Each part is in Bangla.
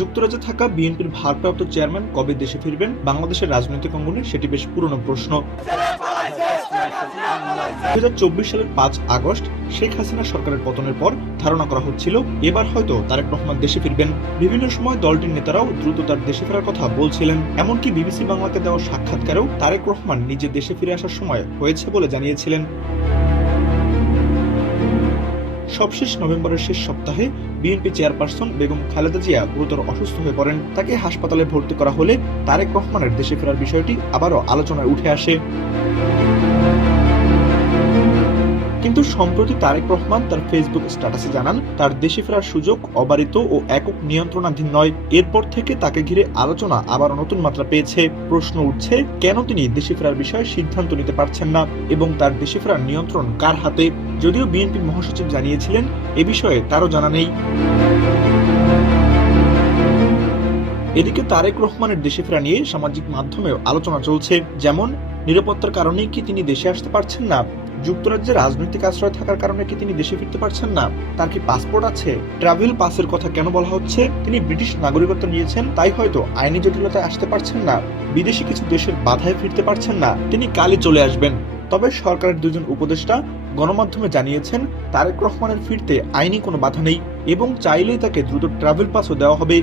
যুক্তরাজ্যে থাকা বিএনপির ভারপ্রাপ্ত চেয়ারম্যান কবে দেশে ফিরবেন বাংলাদেশের রাজনৈতিক অঙ্গনে সেটি বেশ পুরনো প্রশ্ন। 2024 সালের 5 আগস্ট শেখ হাসিনা সরকারের পতনের পর ধারণা করা হচ্ছিল এবার হয়তো তারেক রহমান দেশে ফিরবেন। বিভিন্ন সময় দলটির নেতারাও দ্রুত তার দেশে ফেরার কথা বলছিলেন। এমনকি বিবিসি বাংলাকে দেওয়া সাক্ষাৎকারেও তারেক রহমান নিজে দেশে ফিরে আসার সময় হয়েছে বলে জানিয়েছিলেন। সবশেষ নভেম্বরের শেষ সপ্তাহে বিএনপি চেয়ারপারসন বেগম খালেদা জিয়া গুরুতর অসুস্থ হয়ে পড়েন। তাকে হাসপাতালে ভর্তি করা হলে তারেক রহমানের দেশে ফেরার বিষয়টি আবারও আলোচনায় উঠে আসে। কিন্তু সম্প্রতি তারেক রহমান তার ফেসবুক স্ট্যাটাসে জানান, তার দেশে ফেরার সুযোগ অবারিত ও একক নিয়ন্ত্রণাধীন নয়। এরপর থেকে তাকে ঘিরে আলোচনা আবার নতুন মাত্রা পেয়েছে। প্রশ্ন উঠছে, কেন তিনি দেশে ফেরার বিষয়ে সিদ্ধান্ত নিতে পারছেন না এবং তার দেশে ফেরার নিয়ন্ত্রণ কার হাতে? যদিও বিএনপি মহাসচিব জানিয়েছিলেন এ বিষয়ে তারও জানা নেই। এদিকে তারেক রহমানের দেশে ফেরা নিয়ে সামাজিক মাধ্যমেও আলোচনা চলছে। যেমন, নিরাপত্তার কারণেই কি তিনি দেশে আসতে পারছেন না? যুক্তরাজ্যে রাজনৈতিক আশ্রয় থাকার কারণে কি তিনি দেশে ফিরতে পারছেন না? তার কি পাসপোর্ট আছে? ট্রাভেল পাসের কথা কেন বলা হচ্ছে? তিনি ব্রিটিশ নাগরিকত্ব নিয়েছেন, তাই হয়তো আইনি জটিলতায় আসতে পারছেন না। বিদেশি কিছু দেশের বাধায় ফিরতে পারছেন না। তিনি কালই চলে আসবেন। তবে সরকারের দুজন উপদেষ্টা গণমাধ্যমে জানিয়েছেন, তারেক রহমানের ফিরতে আইনি কোনো বাধা নেই এবং চাইলেই তাকে দ্রুত ট্রাভেল পাসও দেওয়া হবে।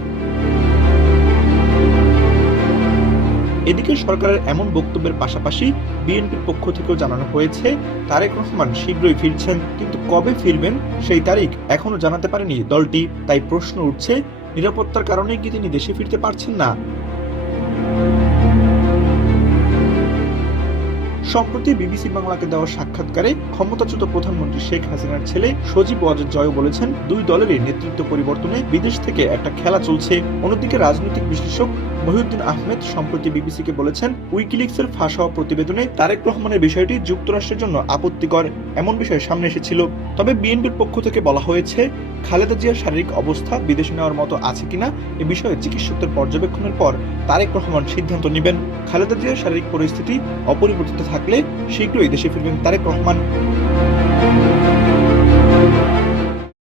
এদিকে সরকারের এমন বক্তব্যের পাশাপাশি বিএনপির পক্ষ থেকেও জানানো হয়েছে, তারেক রহমান শীঘ্রই ফিরছেন, কিন্তু কবে ফিরবেন সেই তারিখ এখনো জানাতে পারেনি দলটি। তাই প্রশ্ন উঠছে, নিরাপত্তার কারণেই কি তিনি দেশে ফিরতে পারছেন না? সম্প্রতি বিবিসি বাংলাকে দেওয়া সাক্ষাৎকারে ক্ষমতাচ্যুত প্রধানমন্ত্রী শেখ হাসিনার ছেলে সজীব ওয়াজেদ জয় বলেছেন, দুই দলেরই নেতৃত্ব পরিবর্তনে বিদেশ থেকে একটা খেলা চলছে। অন্যদিকে রাজনৈতিক বিশ্লেষক মহিউদ্দিন আহমেদ সম্প্রতি বিবিসিকে বলেছেন, উইকিলিক্সের ফাঁস হওয়া প্রতিবেদনে তারেক রহমানের বিষয়টি যুক্তরাষ্ট্রের জন্য আপত্তিকর এমন বিষয় সামনে এসেছিল। তবে বিএনপির পক্ষ থেকে বলা হয়েছে, খালেদা জিয়ার শারীরিক অবস্থা বিদেশে নেওয়ার মতো আছে কিনা এ বিষয়ে চিকিৎসকদের পর্যবেক্ষণের পর তারেক রহমান সিদ্ধান্ত নেবেন। খালেদা জিয়ার শারীরিক পরিস্থিতি অপরিবর্তিত থাকলে শীঘ্রই দেশে ফিরবেন তারেক রহমান।